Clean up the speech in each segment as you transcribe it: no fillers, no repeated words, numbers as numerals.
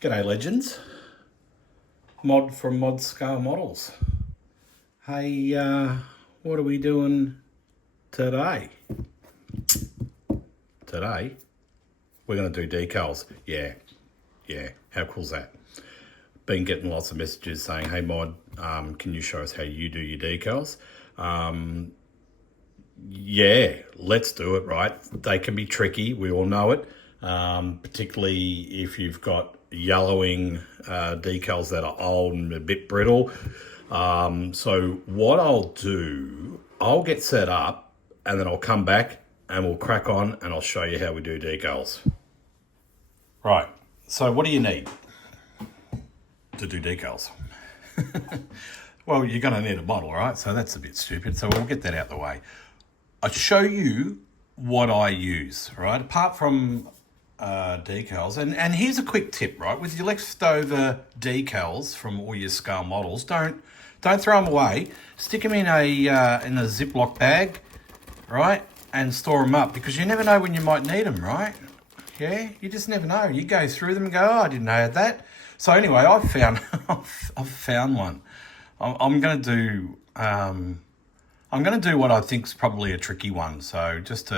G'day legends, Mod from Mod Scale Models. Hey, what are we doing today? Today, we're going to do decals. Yeah, how cool's that? Been getting lots of messages saying, hey Mod, can you show us how you do your decals? Yeah, let's do it, right? They can be tricky, we all know it, particularly if you've got yellowing decals that are old and a bit brittle. So what I'll do, I'll get set up and then I'll come back and we'll crack on and I'll show you how we do decals. Right, so what do you need to do decals? Well, you're going to need a model, right? So that's a bit stupid, so we'll get that out the way. I'll show you what I use, right? Apart from decals, and here's a quick tip, right? With your leftover decals from all your scale models, don't throw them away. Stick them in a Ziploc bag, right? And store them up, because you never know when you might need them, right? Yeah, you just never know. You go through them and go, oh, I didn't know I had that. So anyway, I've found I've found one. I'm going to do what I think is probably a tricky one. So just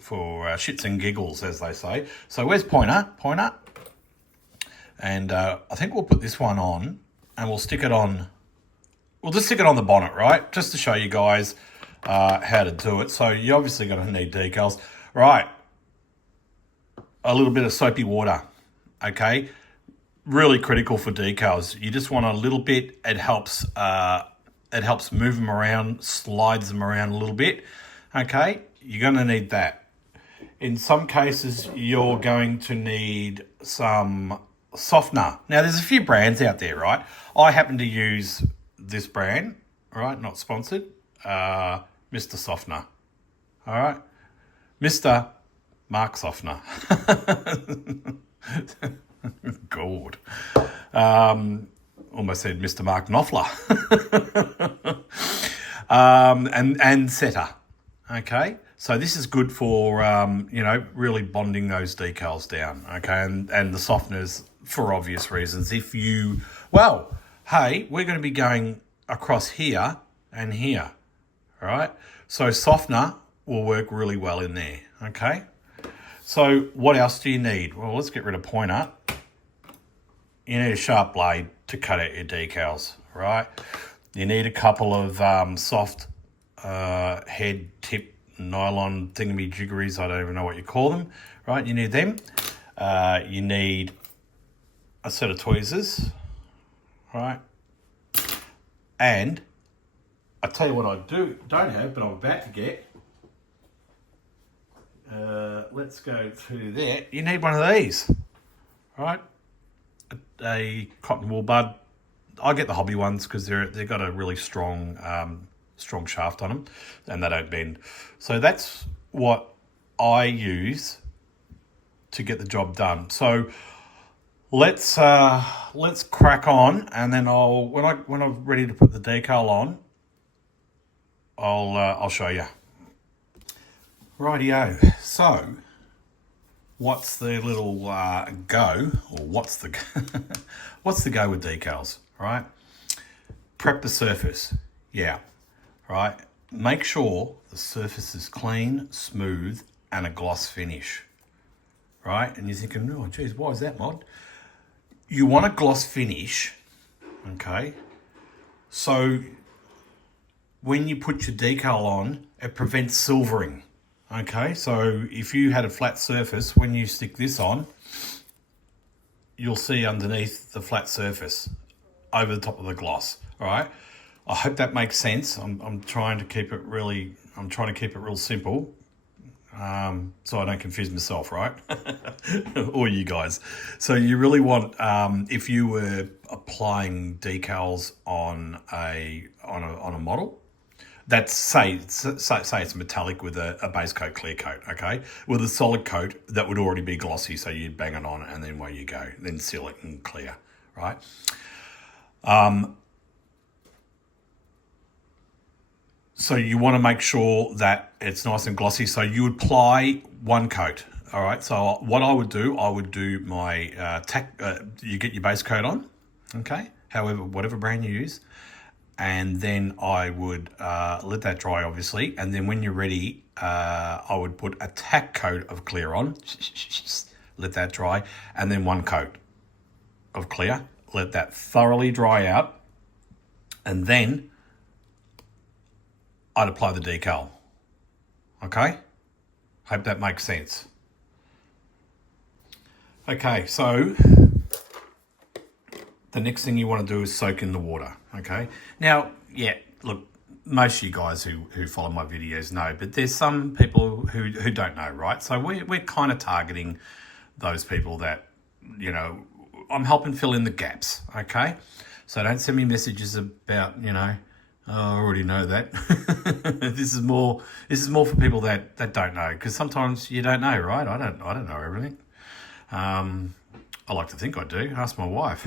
for shits and giggles, as they say. So where's Pointer? And I think we'll put this one on and we'll stick it on. We'll just stick it on the bonnet, right? Just to show you guys how to do it. So you're obviously going to need decals. Right. A little bit of soapy water. Okay. Really critical for decals. You just want a little bit. It helps move them around, slides them around a little bit. Okay, you're going to need that. In some cases, you're going to need some softener. Now, there's a few brands out there, right? I happen to use this brand, right? Not sponsored. Mr. Softener. All right, Mr. Mark Softener. God. Almost said Mr. Mark Knopfler. and setter. Okay. So this is good for, really bonding those decals down. Okay. And the softeners for obvious reasons. Hey, we're going to be going across here and here. All right. So softener will work really well in there. Okay. So what else do you need? Well, let's get rid of Pointer. You need a sharp blade to cut out your decals, right? You need a couple of soft head tip nylon thingamajiggeries. I don't even know what you call them, right? You need them. You need a set of tweezers, right? And I tell you what I don't have, but I'm about to get. Let's go to there. You need one of these, right? A cotton wool bud. I get the hobby ones because they've got a really strong shaft on them and they don't bend. So that's what I use to get the job done. So let's crack on, and then when I'm ready to put the decal on, I'll show you. Rightio. So what's the little go, or what's the go with decals, right? Prep the surface. Yeah, right. Make sure the surface is clean, smooth, and a gloss finish, right? And you're thinking, oh, geez, why is that, Mod? You want a gloss finish, okay? So when you put your decal on, it prevents silvering. Okay, so if you had a flat surface, when you stick this on, you'll see underneath the flat surface over the top of the gloss. All right, I hope that makes sense. I'm trying to keep it real simple, so I don't confuse myself, right? Or you guys. So you really want, if you were applying decals on a model. That's say it's metallic with a base coat, clear coat, okay? With a solid coat, that would already be glossy, so you'd bang it on and then away you go. Then seal it and clear, right? So you want to make sure that it's nice and glossy. So you apply one coat, All right, so what I would do my you get your base coat on, okay? However, whatever brand you use, and then I would let that dry, obviously, and then when you're ready, I would put a tack coat of clear on, let that dry, and then one coat of clear, let that thoroughly dry out, and then I'd apply the decal, okay? Hope that makes sense. Okay, so the next thing you want to do is soak in the water, okay? Now, yeah, look, most of you guys who follow my videos know, but there's some people who don't know, right? So we're kind of targeting those people that, you know, I'm helping fill in the gaps, okay? So don't send me messages about, you know, oh, I already know that. This is more for people that don't know, because sometimes you don't know, right? I don't know everything. I like to think I do. Ask my wife.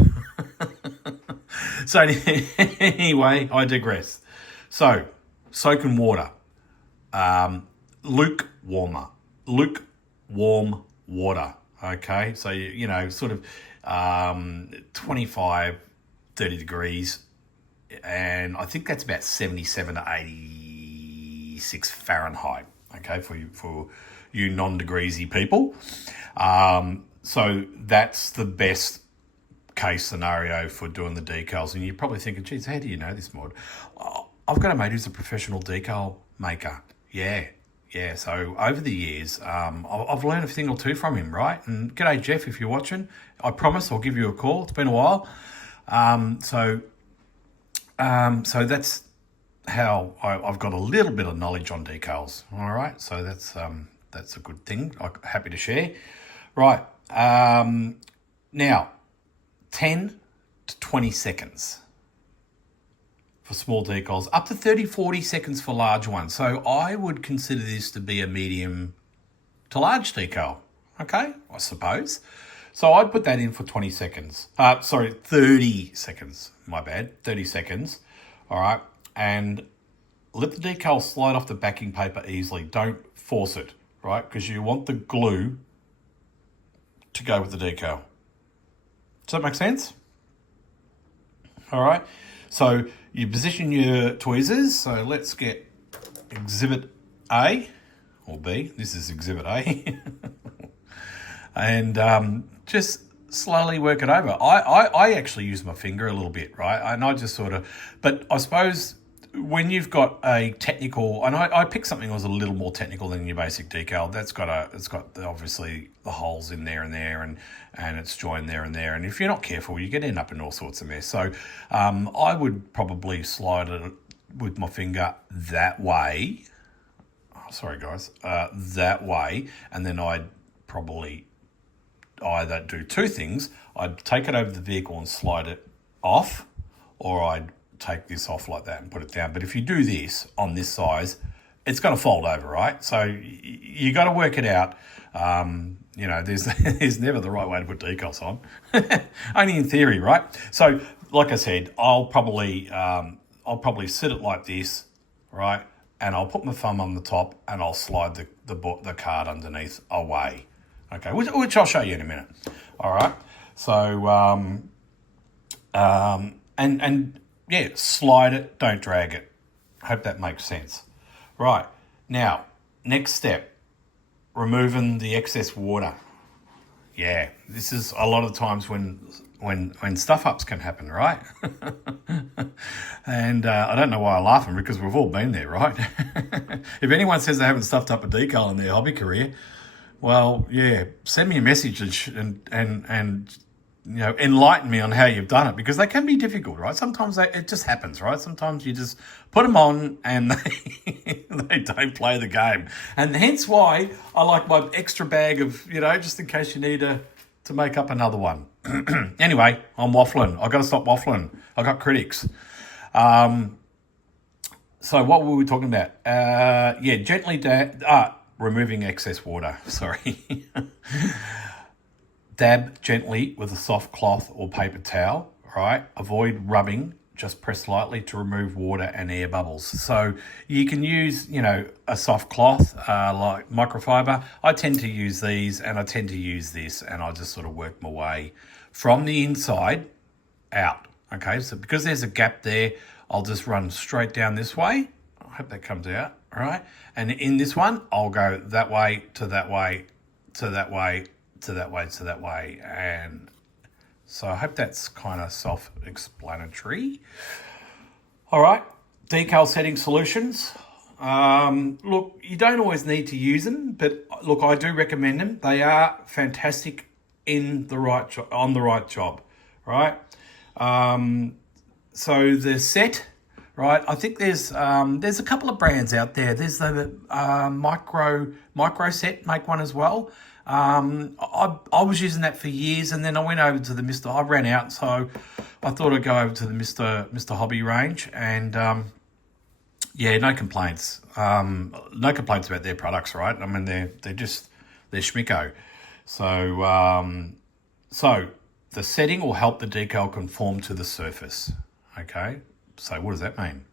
So anyway, I digress. So, soak in water. Lukewarm water. Okay, so you know, sort of 25, 30 degrees, and I think that's about 77 to 86 Fahrenheit. Okay, for you non-degreesy people. So that's the best case scenario for doing the decals. And you're probably thinking, geez, how do you know this, Maud? I've got a mate who's a professional decal maker. Yeah. So over the years, I've learned a thing or two from him, right? And g'day, Jeff, if you're watching. I promise I'll give you a call. It's been a while. So that's how I've got a little bit of knowledge on decals. All right. So that's a good thing. I'm happy to share. Right. Now, 10 to 20 seconds for small decals, up to 30, 40 seconds for large ones. So I would consider this to be a medium to large decal, okay, I suppose. So I'd put that in for 20 seconds. 30 seconds, my bad, 30 seconds, all right, and let the decal slide off the backing paper easily. Don't force it, right, because you want the glue to go with the decal. Does that make sense? All right. So you position your tweezers. So let's get exhibit A or B. This is exhibit A. And just slowly work it over. I actually use my finger a little bit, right? And I just sort of, but I suppose when you've got a technical, and I picked something that was a little more technical than your basic decal. It's got obviously the holes in there and it's joined there and there. And if you're not careful, you can end up in all sorts of mess. So I would probably slide it with my finger that way. Oh, sorry, guys, that way, and then I'd probably either do two things. I'd take it over the vehicle and slide it off, or I'd take this off like that and put it down. But if you do this on this size, it's going to fold over, right? So you got to work it out. You know, there's never the right way to put decals on, only in theory, right? So, like I said, I'll probably sit it like this, right? And I'll put my thumb on the top and I'll slide the card underneath away. Okay, which I'll show you in a minute. All right. So and yeah, slide it, don't drag it. Hope that makes sense. Right, now, next step, removing the excess water. Yeah, this is a lot of times when stuff-ups can happen, right? And I don't know why I'm laughing, because we've all been there, right? If anyone says they haven't stuffed up a decal in their hobby career, well, yeah, send me a message and you know, enlighten me on how you've done it, because they can be difficult, right? Sometimes it just happens, right? Sometimes you just put them on and they don't play the game. And hence why I like my extra bag of, you know, just in case you need to make up another one. Anyway, I'm waffling. I've got to stop waffling. I've got critics. So what were we talking about? Yeah, gently removing excess water. Sorry. Dab gently with a soft cloth or paper towel, right? Avoid rubbing just press lightly to remove water and air bubbles. So you can use, a soft cloth like microfiber. I tend to use these, and I tend to use this, and I just sort of work my way from the inside out. Okay, so because there's a gap there, I'll just run straight down this way. I hope that comes out, all right? And in this one, I'll go that way to that way to that way to that way to that way. And so I hope that's kind of self-explanatory. All right, decal setting solutions. Look, you don't always need to use them, but look, I do recommend them. They are fantastic on the right job, right? So the set, right? I think there's a couple of brands out there. There's the micro set, make one as well. I was using that for years, and then I went over to the Mr. I ran out, so I thought I'd go over to the Mr. Hobby range, and yeah, no complaints. No complaints about their products, right? I mean, they're schmicko. So the setting will help the decal conform to the surface. Okay, so what does that mean?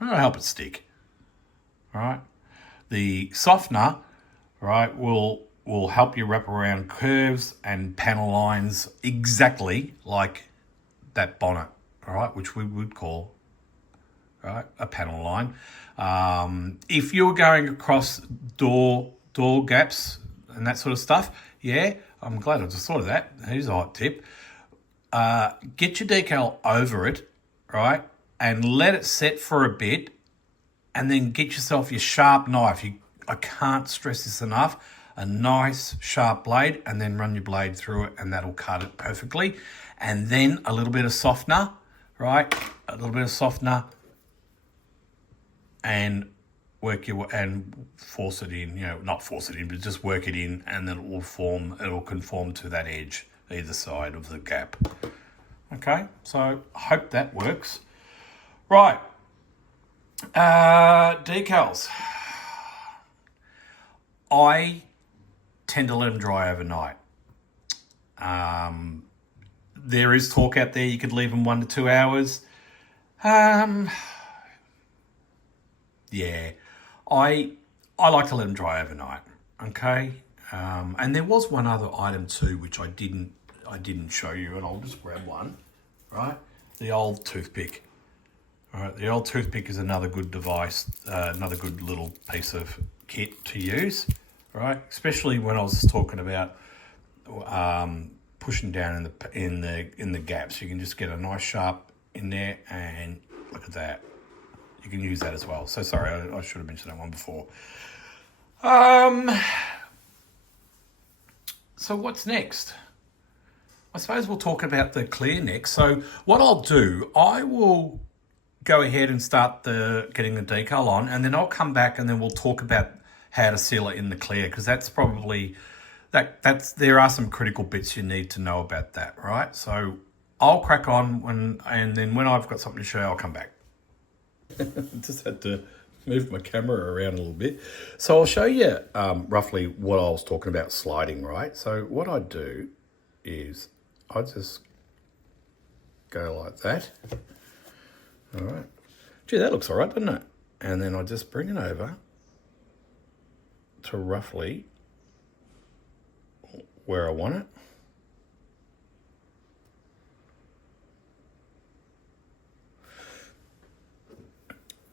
It'll help it stick. All right. The softener, right, will help you wrap around curves and panel lines exactly like that bonnet, all right, which we would call, right, a panel line. If you're going across door gaps and that sort of stuff, yeah, I'm glad I just thought of that. Here's a hot tip. Get your decal over it, right, and let it set for a bit, and then get yourself your sharp knife. I can't stress this enough. A nice sharp blade, and then run your blade through it, and that'll cut it perfectly. And then a little bit of softener, right? A little bit of softener, and force it in. Not force it in, but just work it in, and then it'll conform to that edge either side of the gap. Okay, so I hope that works. Right, decals. I tend to let them dry overnight. There is talk out there you could leave them 1 to 2 hours. Yeah, I like to let them dry overnight. Okay, and there was one other item too which I didn't show you, and I'll just grab one. Right, the old toothpick. All right, the old toothpick is another good device, another good little piece of kit to use. Right, especially when I was talking about pushing down in the gaps. You can just get a nice sharp in there, and look at that. You can use that as well. So sorry, I should have mentioned that one before. So what's next? I suppose we'll talk about the clear next. So what I'll do, I will go ahead and start getting the decal on, and then I'll come back and then we'll talk about how to seal it in the clear, because that's probably there are some critical bits you need to know about that, right? So I'll crack on and then when I've got something to show you, I'll come back. Just had to move my camera around a little bit. So I'll show you roughly what I was talking about sliding, right? So what I do is I just go like that. All right. Gee, that looks all right, doesn't it? And then I just bring it over to roughly where I want it.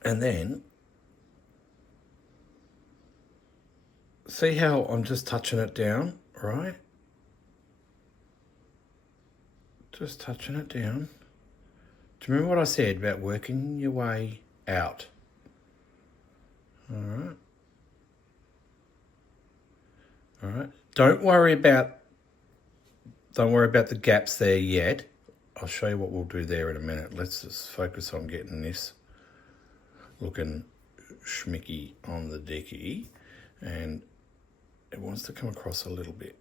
And then see how I'm just touching it down, right? Just touching it down. Do you remember what I said about working your way out? All right. All right. Don't worry about the gaps there yet. I'll show you what we'll do there in a minute. Let's just focus on getting this looking schmicky on the decky, and it wants to come across a little bit.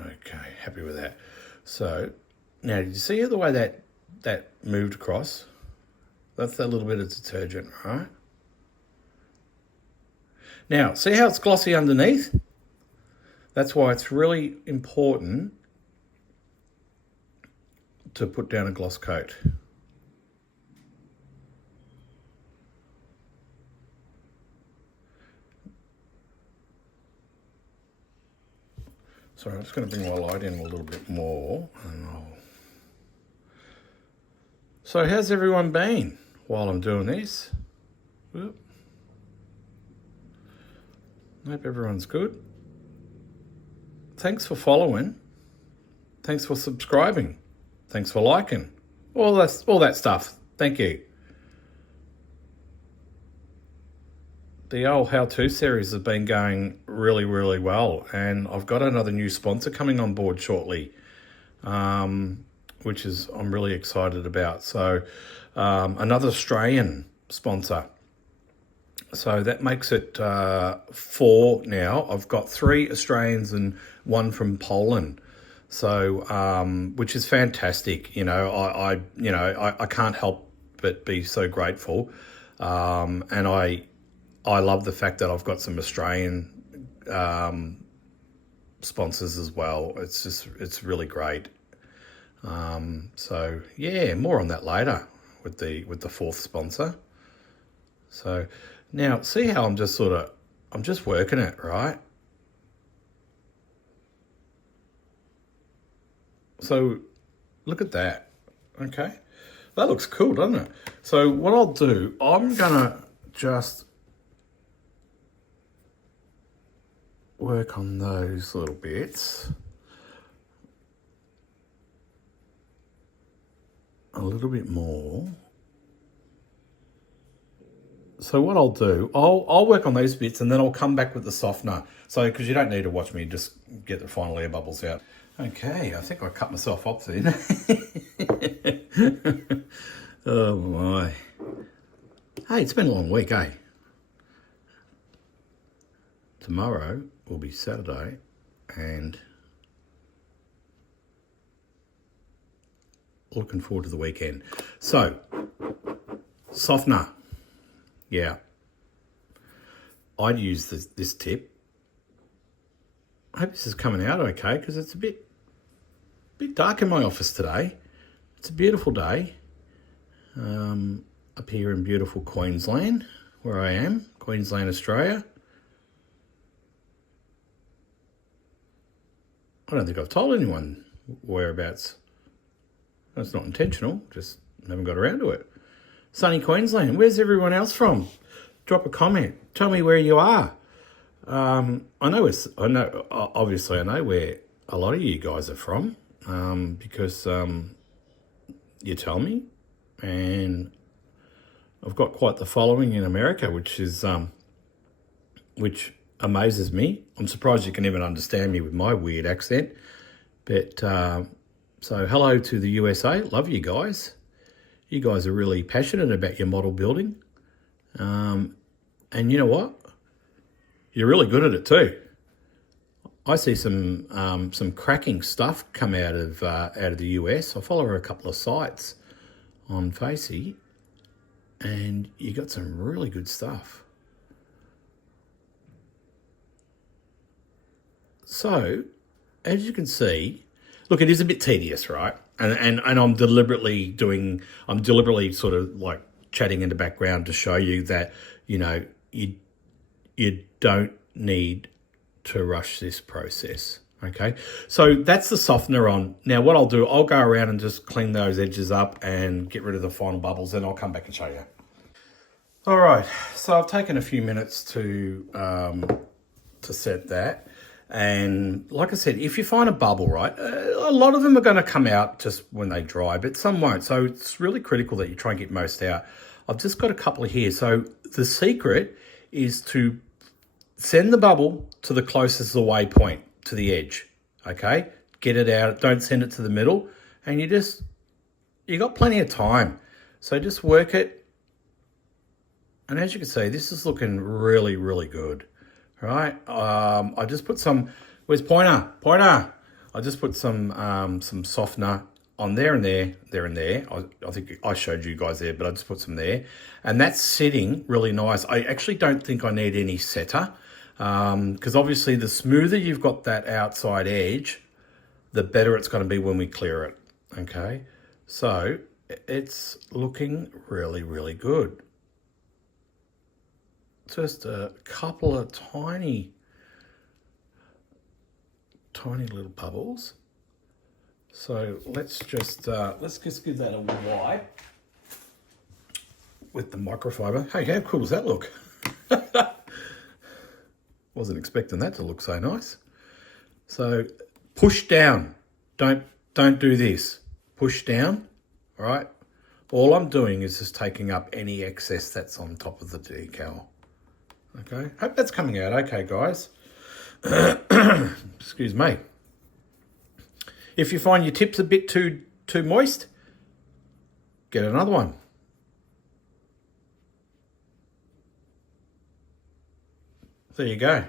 Okay, happy with that. So now, did you see the way that moved across? That's that little bit of detergent, right? Now, see how it's glossy underneath? That's why it's really important to put down a gloss coat. Sorry, I'm just going to bring my light in a little bit more. So how's everyone been while I'm doing this? Whoop. Hope everyone's good. Thanks for following. Thanks for subscribing. Thanks for liking. All that stuff. Thank you. The old how-to series has been going really, really well, and I've got another new sponsor coming on board shortly, which is I'm really excited about. So another Australian sponsor. So that makes it 4 now. I've got 3 Australians and 1 from Poland. So which is fantastic. I can't help but be so grateful, and I love the fact that I've got some Australian sponsors as well. It's really great. So yeah, more on that later with the 4th sponsor. So now see how I'm just working it, right? So look at that. Okay. That looks cool, doesn't it? So what I'll do, I'm gonna just work on those little bits a little bit more. So what I'll do, I'll work on those bits and then I'll come back with the softener. So, because you don't need to watch me just get the final air bubbles out. Okay, I think I cut myself off then. Oh my. Hey, it's been a long week, eh? Tomorrow will be Saturday and looking forward to the weekend. So, softener. Yeah. I'd use this tip. I hope this is coming out okay because it's a bit dark in my office today. It's a beautiful day up here in beautiful Queensland, where I am, Queensland, Australia. I don't think I've told anyone whereabouts. That's not intentional, just haven't got around to it. Sunny Queensland. Where's everyone else from? Drop a comment. Tell me where you are. Obviously I know where a lot of you guys are from, because you tell me, and I've got quite the following in America, which amazes me. I'm surprised you can even understand me with my weird accent. But so hello to the USA. Love you guys. You guys are really passionate about your model building. And you know what? You're really good at it too. I see some cracking stuff come out of the US. I follow a couple of sites on Facey, and you got some really good stuff. So, as you can see, look, it is a bit tedious, right? And I'm deliberately sort of like chatting in the background to show you that, you don't need to rush this process, okay? So that's the softener on. Now what I'll do, I'll go around and just clean those edges up and get rid of the final bubbles, and I'll come back and show you. All right, so I've taken a few minutes to set that. And like I said, if you find a bubble, right, a lot of them are going to come out just when they dry, but some won't. So it's really critical that you try and get most out. I've just got a couple here. So the secret is to send the bubble to the closest away point, to the edge, okay? Get it out, don't send it to the middle, and you got plenty of time. So just work it. And as you can see, this is looking really, really good. All right, I just put some, where's Pointer? Pointer! I just put some softener on there and there, there and there. I think I showed you guys there, but I just put some there. And that's sitting really nice. I actually don't think I need any setter. Because obviously the smoother you've got that outside edge, the better it's going to be when we clear it. Okay, so it's looking really, really good. Just a couple of tiny little bubbles. So let's just give that a wipe with the microfiber. Hey, how cool does that look? Wasn't expecting that to look so nice. So push down. Don't do this. Push down. All right. All I'm doing is just taking up any excess that's on top of the decal. Okay. Hope that's coming out okay, guys. Excuse me. If you find your tips a bit too moist, get another one. There you go.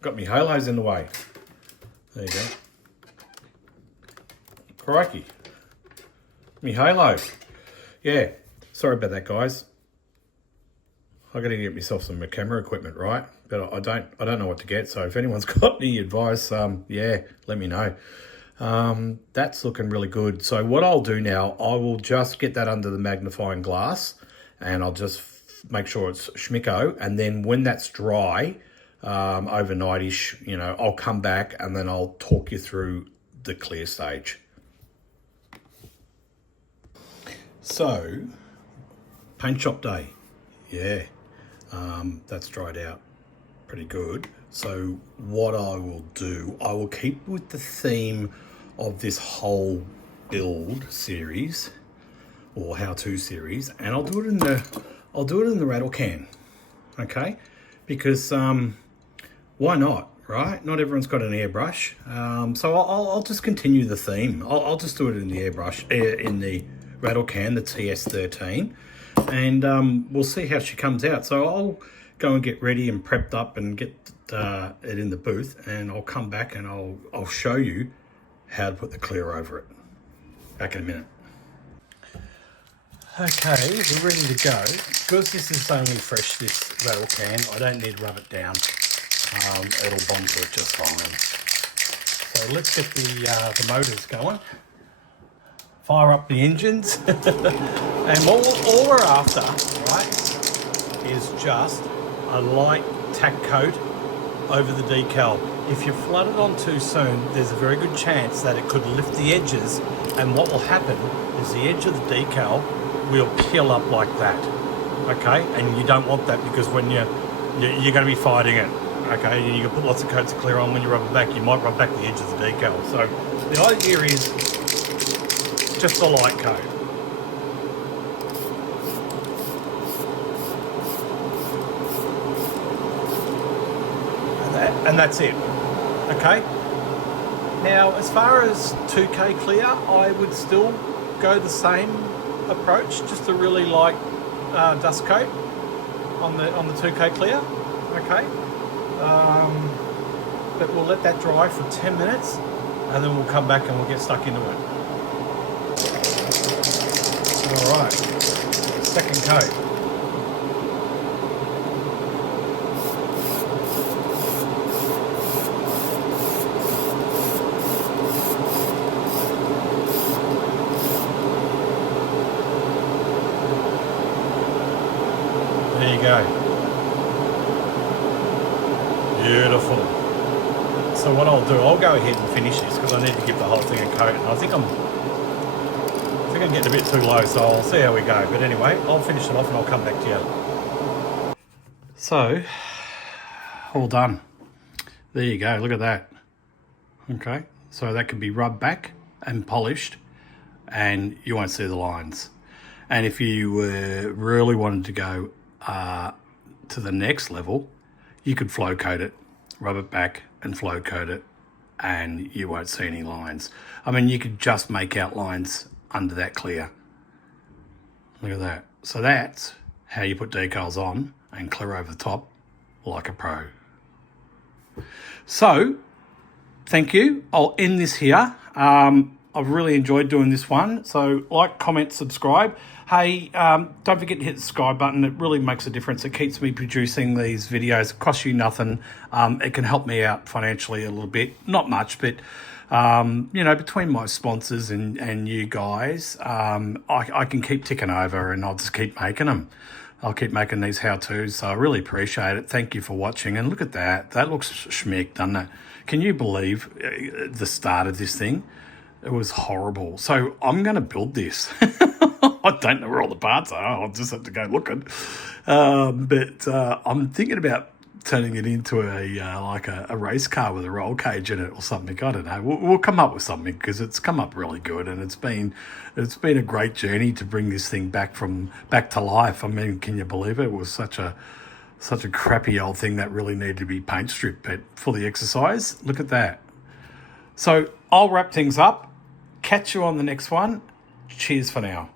Got me halos in the way. There you go. Crikey. Me halo. Yeah. Sorry about that, guys. I got to get myself some camera equipment, right? But I don't know what to get. So if anyone's got any advice, yeah, let me know. That's looking really good. So what I'll do now, I will just get that under the magnifying glass, and I'll just make sure it's schmicko. And then when that's dry, overnight-ish, you know, I'll come back and then I'll talk you through the clear stage. So, paint shop day. Yeah, that's dried out pretty good. So what I will do, I will keep with the theme of this whole build series or how-to series, and I'll do it in the rattle can, okay? Because why not, right? Not everyone's got an airbrush, so I'll just continue the theme. I'll just do it in the airbrush, in the rattle can, the TS13, and we'll see how she comes out. So I'll go and get ready and prepped up and get it in the booth, and I'll come back and I'll show you how to put the clear over it. Back in a minute. Okay, we're ready to go. Because this is only fresh, this rattle can, I don't need to rub it down. It'll bond to it just fine. So let's get the motors going. Fire up the engines. And all we're after, right, is just a light tack coat over the decal. If you flood it on too soon, there's a very good chance that it could lift the edges, and what will happen is the edge of the decal will peel up like that, okay? And you don't want that, because when you're going to be fighting it, okay? You can put lots of coats of clear on. When you rub it back, you might rub back the edge of the decal. So the idea is just a light coat. And that's it, okay? Now, as far as 2K clear, I would still go the same approach, just a really light dust coat on the 2K clear, okay? But we'll let that dry for 10 minutes, and then we'll come back and we'll get stuck into it. All right, second coat. There you go. Beautiful. So what I'll do, I'll go ahead and finish this because I need to give the whole thing a coat. And I think I'm getting a bit too low, so I'll see how we go. But anyway, I'll finish it off and I'll come back to you. So, all done. There you go, look at that. Okay, so that can be rubbed back and polished, and you won't see the lines. And if you really wanted to go to the next level, you could flow coat it, rub it back and flow coat it, and you won't see any lines. I mean, you could just make out lines under that clear. Look at that. So that's how you put decals on and clear over the top like a pro. So, thank you. I'll end this here. I've really enjoyed doing this one. So like, comment, subscribe. Hey, don't forget to hit the subscribe button. It really makes a difference. It keeps me producing these videos. It costs you nothing. It can help me out financially a little bit. Not much, but, between my sponsors and you guys, I can keep ticking over and I'll just keep making them. I'll keep making these how-tos, so I really appreciate it. Thank you for watching. And look at that. That looks schmick, doesn't it? Can you believe the start of this thing? It was horrible. So I'm going to build this. I don't know where all the parts are. I'll just have to go looking. But I'm thinking about turning it into a race car with a roll cage in it or something. I don't know. We'll come up with something because it's come up really good, and it's been a great journey to bring this thing back to life. I mean, can you believe it? It was such a crappy old thing that really needed to be paint stripped, but for the exercise, look at that. So I'll wrap things up. Catch you on the next one. Cheers for now.